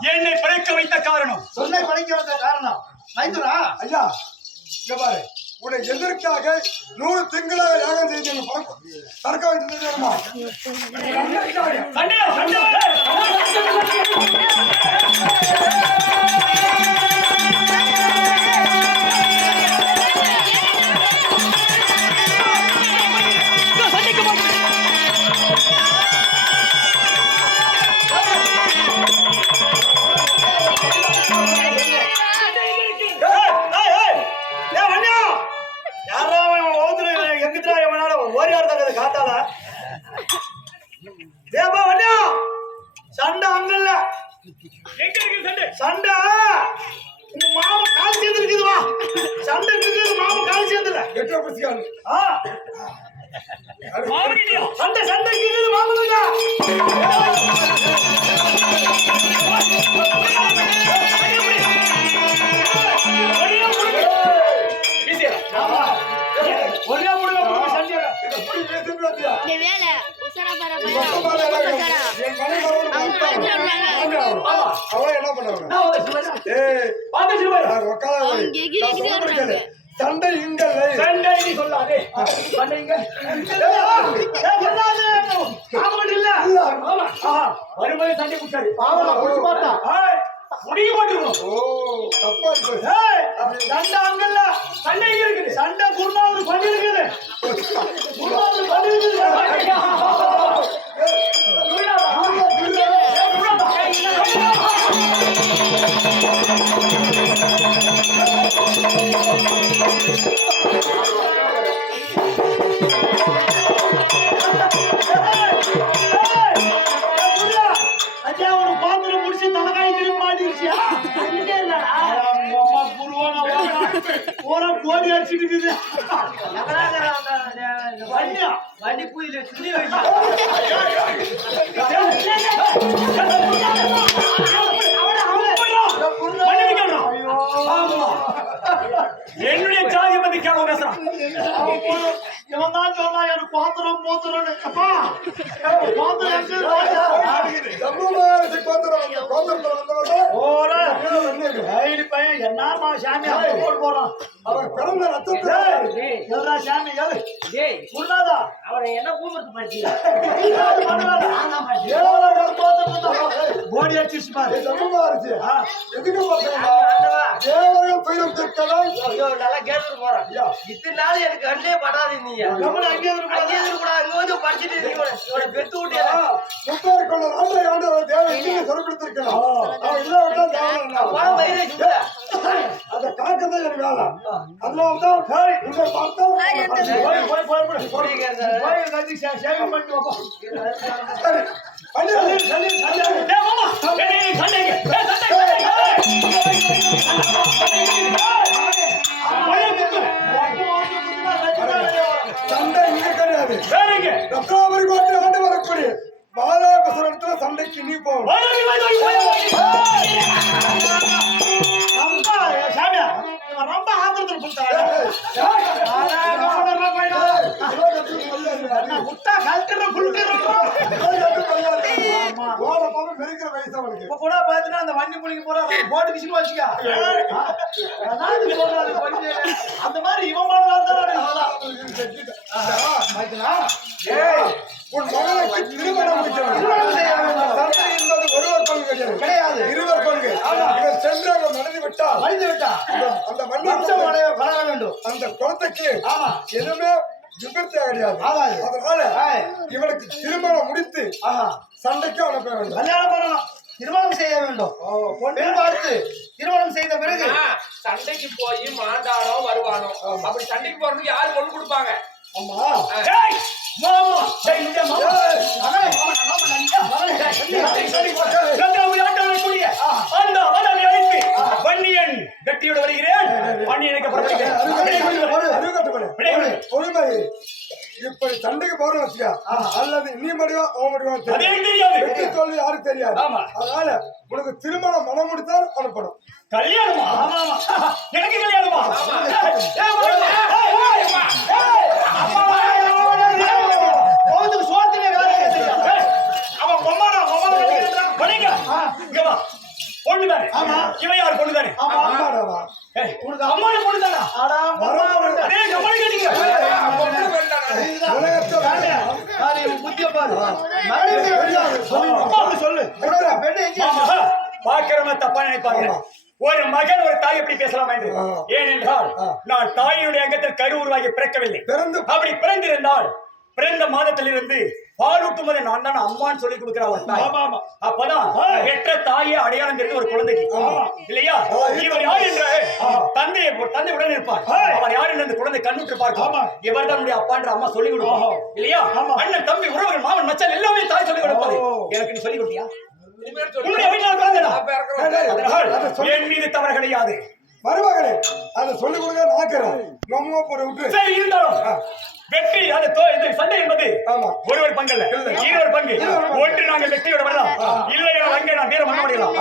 என்னை பிழைக்க வைத்த காரணம். சொன்ன கொலைக்க வந்த காரணம். மைத்துனா? ஐயா இங்க பாரு. உன்னை எதற்காக நூறு திங்களாக யாகம் செய்து என்னை பறக்க- பறக்க வைத்தது தெரியுமா? வண்டியா. சண்டை அங்க இல்ல எங்க இருக்கு சண்டை? சண்டை. உங்க மாமா கால் சேர்ந்து இருக்குது வா. சண்டை இருக்குது மாமா கால் சேர்ந்துல எட்டு சண்டை சண்டை இருக்குது இந்த வேலை உசரா பர உசரா அவங்க படுத்து என்ன பண்ணுவாங்க. சண்டை. சண்டை நீ சொல்லாதே. சண்டை இங்க. இல்ல. ஆமா. வரும்போது சண்டை குடிச்சாரு பாவம், குடிச்சு பார்த்தா. ஏய், முடிய மாட்டேங்கும் ஓ தப்பா இருக்கு. ஏய், சண்டை அங்க இல்ல சண்டை இங்க இருக்குது சண்டை குருநாதர் பண்ணி இருக்குது குருநாதர் பண்ணி இருக்குது ஓரா கோடி அடிச்சிட்டு இருக்குது வண்டியா வண்டி பூயில என்னுடைய ஜாதியை பத்தி கேள்வி பேசுறான் இவன் தான் சொன்னா எனக்கு பாத்திரம் போத்துறோன்னு அப்பா எனக்கு பாத்திரம் எங்க இருக்கு? ஜம்முமாரசி கோத்திரம் வந்த- கோத்திரத்துல வந்தவங்க ஓரா கீழே வந்து ஐடி பையன் என்னமா சாமி அப்ப போட்டு போறான் அவன் பிறந்த ரத்தத்தை ஏய், எதுடா சாமி ஏழு டேய் குருநாதா அவனை என்ன கூப்பிட்டு படிச்சியா போடி அடிச்சு பாரு. ஜம்முமாரசி ஆ. எதுக்கு தேவர்கள் துயரம் தீர்க்கதான் ஐயோ நல்லா கேட்டு போறான் இத்தனை நாள் எனக்கு கண்ணே படாது நீ. நம்மள அங்கே அங்கே இருக்கு கூட அங்க வந்து படிச்சுட்டு இருக்கீங்க பெத்து ஆண்டை தேவை எங்கே சிறப்பிடித்திருக்கிறான் அவன் இல்லை. காக்கத்தை எனக்கு வேலை அதனால்தான் ஹேய், உன்னை பார்த்தா போய் போய் போய் போய் குடிக்கிறது. போய் கட்டி சேவிங் பண்ணிட்டு வாப்பா சரி, பண்ணு. சண்டை சண்டை டேய் மாமா டேய் சண்டை டேய் சண்டை சண்டை இங்க கிடையாது. வேறங்க ரத்னாபுரி கோட்டை ஆண்டு வரக்கூடிய பாலாபசரத்துல சண்டைக்கு நீ போகணும். இவன் கொடுத்தாரு முட்டா கல்ட்டுற இப்ப கூட பாத்தீங்கன்னா அந்த வண்டி புளிக்க போற போட்டு கிச்சு வச்சுக்க அந்த மாதிரி இவன் பண்ணலாம் உன் மகனுக்கு திருமணம் சண்டை என்பது ஒருவர் பங்கு கிடையாது. கிடையாது. இருவர் பங்கு. இவர் சென்று விட்டால் அந்த மண்ணை வளர வேண்டும். அந்த குளத்துக்கு ஆமா. எதுவுமே விபத்து கிடையாது. அதனால. இவனுக்கு திருமணம் முடித்து ஆஹா. சண்டைக்கு அனுப்ப வேண்டும். கல்யாணம் பண்ணணும். திருமணம் செய்ய வேண்டும். பார்த்து திருமணம் செய்த பிறகு சண்டைக்கு போய் மாண்டானோ வருவானோ அப்படி சண்டைக்கு போறதுக்கு யாரு பொண்ணு கொடுப்பாங்க? ஆமா ஏய், மாமா, மாமா. அல்லது நீ அவன் முடியும் அதே தெரியாது வெற்றி தோல்வி யாருக்கு தெரியாது ஆமா. அதனால உனக்கு திருமணம் மனம் முடித்தால் அனுப்பணும் கல்யாணமா ஆமா ஆமா எனக்கு கல்யாணமா சொல்லு, சொல்லு. தப்பா நினைப்பாங்க. ஒரு மகன் ஒரு தாய் எப்படி பேசலாம் என்று. ஏனென்றால். நான் தாயினுடைய அங்கத்தில் கரு உருவாகி பிறக்கவில்லை அப்படி பிறந்திருந்தால் பிறந்த மாதத்திலிருந்து பாலூட்டும் போது நான் தான் அம்மான்னு சொல்லி கொடுக்கிற ஒரு அப்பதான் பெற்ற தாயே அடையாளம் தெரிஞ்ச ஒரு குழந்தைக்கு. இல்லையா? இவர் யார் என்ற தந்தை தந்தை உடன் இருப்பார். அவர் யார் என்று குழந்தை கண்ணுற்று பார்க்கும். இவர் தான் அப்பா என்ற அம்மா சொல்லி கொடுப்பார் இல்லையா? அண்ணன் தம்பி உறவுகள் மாமன் மச்சான் எல்லாமே தாய் சொல்லி கொடுப்பாரு எனக்கு நீ சொல்லி கொடுத்தியா. உன்னுடைய வீட்டில். என் மீது தவறு கிடையாது. மருமகளே அதை சொல்லிக் கொடுங்க நாக்கிறேன் நம்ம போட விட்டு. சரி இருந்தாலும் வெற்றி அந்த தோ- இந்த சண்டை என்பது ஆமா. ஒருவர் பங்கல்ல. இருவர் பங்கு. ஒன்று நாங்கள் வெற்றியோட வரலாம். இல்லை அங்கே நான் வீரம் பண்ண முடியலாம்